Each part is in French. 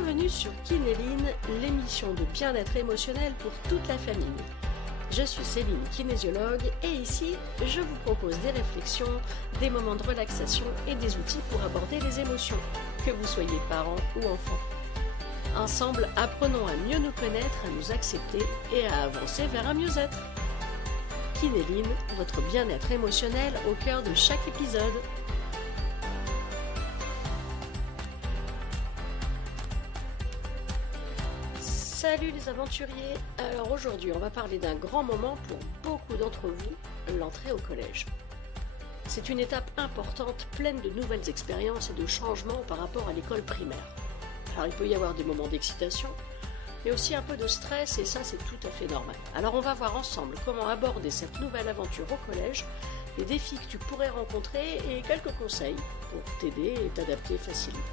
Bienvenue sur Kinéline, l'émission de bien-être émotionnel pour toute la famille. Je suis Céline, kinésiologue, et ici, je vous propose des réflexions, des moments de relaxation et des outils pour aborder les émotions, que vous soyez parents ou enfants. Ensemble, apprenons à mieux nous connaître, à nous accepter et à avancer vers un mieux-être. Kinéline, votre bien-être émotionnel au cœur de chaque épisode. Salut les aventuriers. Alors aujourd'hui, on va parler d'un grand moment pour beaucoup d'entre vous, l'entrée au collège. C'est une étape importante, pleine de nouvelles expériences et de changements par rapport à l'école primaire. Alors il peut y avoir des moments d'excitation, mais aussi un peu de stress, et ça c'est tout à fait normal. Alors on va voir ensemble comment aborder cette nouvelle aventure au collège, les défis que tu pourrais rencontrer et quelques conseils pour t'aider et t'adapter facilement.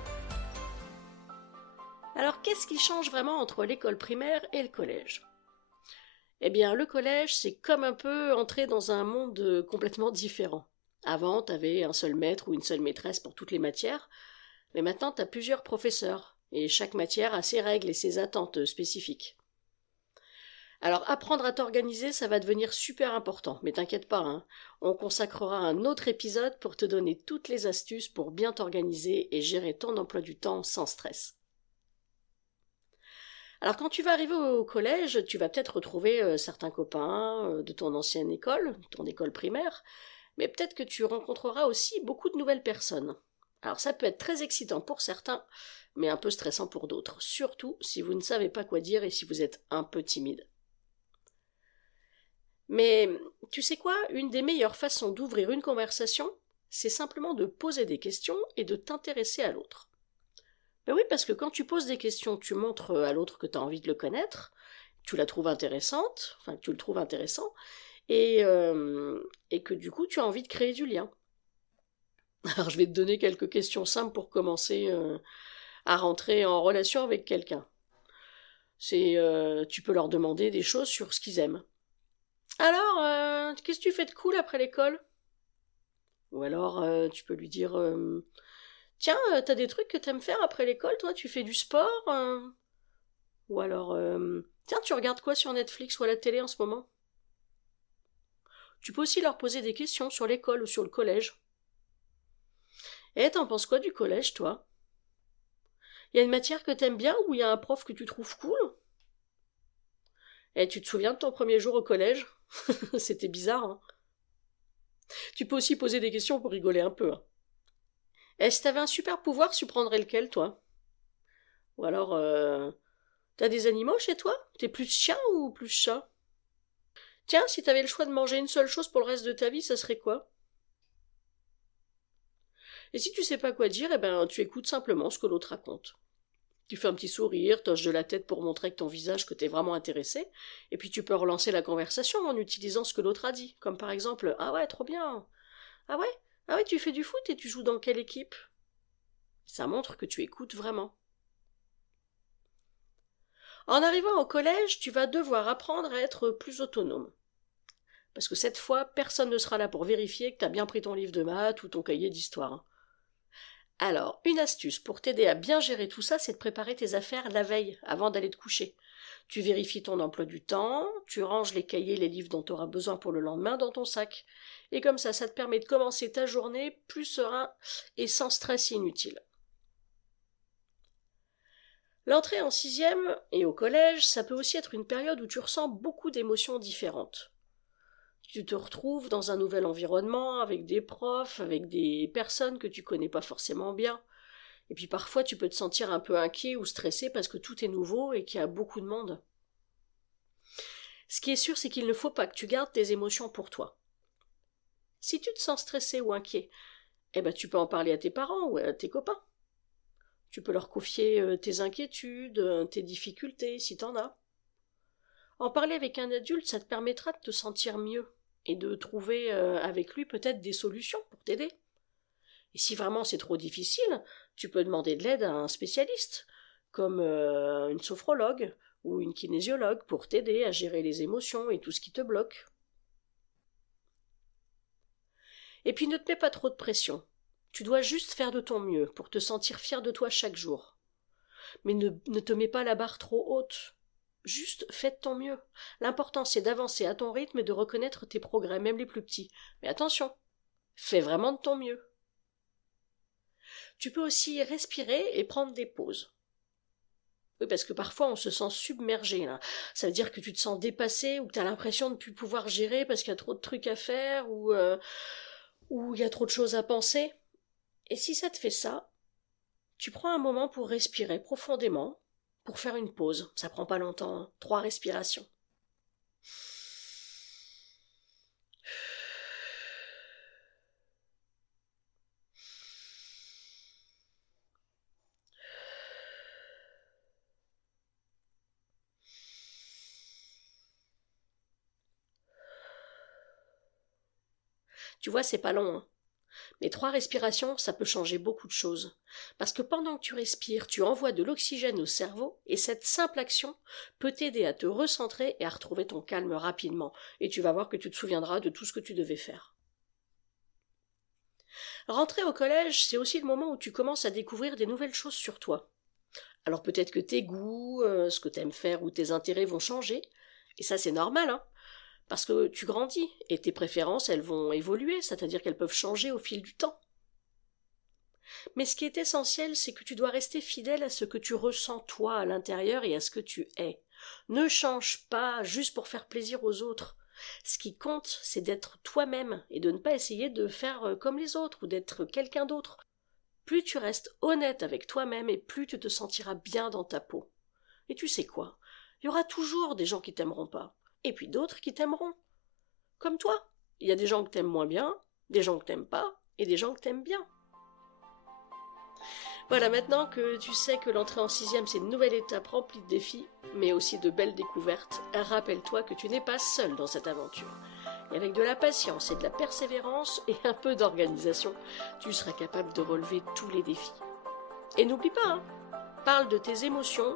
Alors qu'est-ce qui change vraiment entre l'école primaire et le collège ? Eh bien le collège c'est comme un peu entrer dans un monde complètement différent. Avant t'avais un seul maître ou une seule maîtresse pour toutes les matières, mais maintenant t'as plusieurs professeurs, et chaque matière a ses règles et ses attentes spécifiques. Alors apprendre à t'organiser ça va devenir super important, mais t'inquiète pas, on consacrera un autre épisode pour te donner toutes les astuces pour bien t'organiser et gérer ton emploi du temps sans stress. Alors quand tu vas arriver au collège, tu vas peut-être retrouver certains copains de ton ancienne école, ton école primaire, mais peut-être que tu rencontreras aussi beaucoup de nouvelles personnes. Alors ça peut être très excitant pour certains, mais un peu stressant pour d'autres, surtout si vous ne savez pas quoi dire et si vous êtes un peu timide. Mais tu sais quoi, une des meilleures façons d'ouvrir une conversation, c'est simplement de poser des questions et de t'intéresser à l'autre. Ben oui, parce que quand tu poses des questions, tu montres à l'autre que tu as envie de le connaître, tu la trouves intéressante, enfin que tu le trouves intéressant, et que du coup tu as envie de créer du lien. Alors je vais te donner quelques questions simples pour commencer à rentrer en relation avec quelqu'un. Tu peux leur demander des choses sur ce qu'ils aiment. Alors, qu'est-ce que tu fais de cool après l'école ? Ou alors tu peux lui dire tiens, t'as des trucs que t'aimes faire après l'école, toi ? Tu fais du sport Ou alors, tiens, tu regardes quoi sur Netflix ou à la télé en ce moment ? Tu peux aussi leur poser des questions sur l'école ou sur le collège. Et t'en penses quoi du collège, toi ? Il y a une matière que t'aimes bien ou il y a un prof que tu trouves cool ? Et tu te souviens de ton premier jour au collège ? C'était bizarre, hein ? Tu peux aussi poser des questions pour rigoler un peu. Et si t'avais un super pouvoir, tu prendrais lequel, toi ? Ou alors, t'as des animaux chez toi ? T'es plus chien ou plus chat ? Tiens, si t'avais le choix de manger une seule chose pour le reste de ta vie, ça serait quoi ? Et si tu sais pas quoi dire, eh ben, tu écoutes simplement ce que l'autre raconte. Tu fais un petit sourire, t'hoches de la tête pour montrer avec ton visage que t'es vraiment intéressé, et puis tu peux relancer la conversation en utilisant ce que l'autre a dit, comme par exemple « Ah ouais, trop bien !»« Ah ouais ? Ah ouais, tu fais du foot et tu joues dans quelle équipe ?» Ça montre que tu écoutes vraiment. En arrivant au collège, tu vas devoir apprendre à être plus autonome. Parce que cette fois, personne ne sera là pour vérifier que tu as bien pris ton livre de maths ou ton cahier d'histoire. Alors, une astuce pour t'aider à bien gérer tout ça, c'est de préparer tes affaires la veille, avant d'aller te coucher. Tu vérifies ton emploi du temps, tu ranges les cahiers, les livres dont tu auras besoin pour le lendemain dans ton sac. Et comme ça te permet de commencer ta journée plus serein et sans stress inutile. L'entrée en 6e et au collège, ça peut aussi être une période où tu ressens beaucoup d'émotions différentes. Tu te retrouves dans un nouvel environnement, avec des profs, avec des personnes que tu connais pas forcément bien. Et puis parfois tu peux te sentir un peu inquiet ou stressé parce que tout est nouveau et qu'il y a beaucoup de monde. Ce qui est sûr, c'est qu'il ne faut pas que tu gardes tes émotions pour toi. Si tu te sens stressé ou inquiet, eh ben tu peux en parler à tes parents ou à tes copains. Tu peux leur confier tes inquiétudes, tes difficultés, si t'en as. En parler avec un adulte, ça te permettra de te sentir mieux et de trouver avec lui peut-être des solutions pour t'aider. Et si vraiment c'est trop difficile, tu peux demander de l'aide à un spécialiste, comme une sophrologue ou une kinésiologue pour t'aider à gérer les émotions et tout ce qui te bloque. Et puis ne te mets pas trop de pression. Tu dois juste faire de ton mieux pour te sentir fier de toi chaque jour. Mais ne te mets pas la barre trop haute. Juste fais de ton mieux. L'important c'est d'avancer à ton rythme et de reconnaître tes progrès, même les plus petits. Mais attention, fais vraiment de ton mieux. Tu peux aussi respirer et prendre des pauses. Oui, parce que parfois on se sent submergé, là. Ça veut dire que tu te sens dépassé ou que tu as l'impression de ne plus pouvoir gérer parce qu'il y a trop de trucs à faire ou il y a trop de choses à penser. Et si ça te fait ça, tu prends un moment pour respirer profondément, pour faire une pause. Ça prend pas longtemps, hein. 3 respirations. Tu vois, c'est pas long, hein. Mais 3 respirations, ça peut changer beaucoup de choses. Parce que pendant que tu respires, tu envoies de l'oxygène au cerveau, et cette simple action peut t'aider à te recentrer et à retrouver ton calme rapidement. Et tu vas voir que tu te souviendras de tout ce que tu devais faire. Rentrer au collège, c'est aussi le moment où tu commences à découvrir des nouvelles choses sur toi. Alors peut-être que tes goûts, ce que tu aimes faire ou tes intérêts vont changer, et ça c'est normal, hein. Parce que tu grandis, et tes préférences, elles vont évoluer, c'est-à-dire qu'elles peuvent changer au fil du temps. Mais ce qui est essentiel, c'est que tu dois rester fidèle à ce que tu ressens toi à l'intérieur et à ce que tu es. Ne change pas juste pour faire plaisir aux autres. Ce qui compte, c'est d'être toi-même et de ne pas essayer de faire comme les autres ou d'être quelqu'un d'autre. Plus tu restes honnête avec toi-même et plus tu te sentiras bien dans ta peau. Et tu sais quoi? Il y aura toujours des gens qui t'aimeront pas. Et puis d'autres qui t'aimeront. Comme toi. Il y a des gens que t'aimes moins bien, des gens que t'aimes pas, et des gens que t'aimes bien. Voilà, maintenant que tu sais que l'entrée en 6e c'est une nouvelle étape remplie de défis, mais aussi de belles découvertes, rappelle-toi que tu n'es pas seul dans cette aventure. Et avec de la patience et de la persévérance et un peu d'organisation, tu seras capable de relever tous les défis. Et n'oublie pas, hein, parle de tes émotions,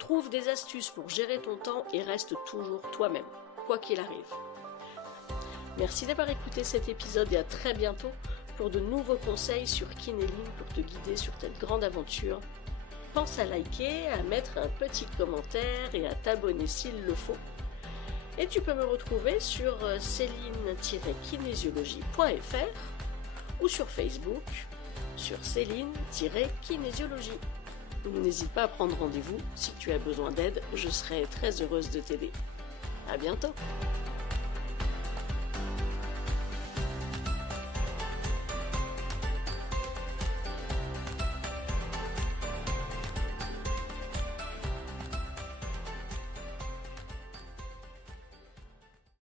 trouve des astuces pour gérer ton temps et reste toujours toi-même, quoi qu'il arrive. Merci d'avoir écouté cet épisode et à très bientôt pour de nouveaux conseils sur Kineling pour te guider sur cette grande aventure. Pense à liker, à mettre un petit commentaire et à t'abonner s'il le faut. Et tu peux me retrouver sur céline-kinésiologie.fr ou sur Facebook sur Céline-kinésiologie. N'hésite pas à prendre rendez-vous si tu as besoin d'aide, je serai très heureuse de t'aider. À bientôt!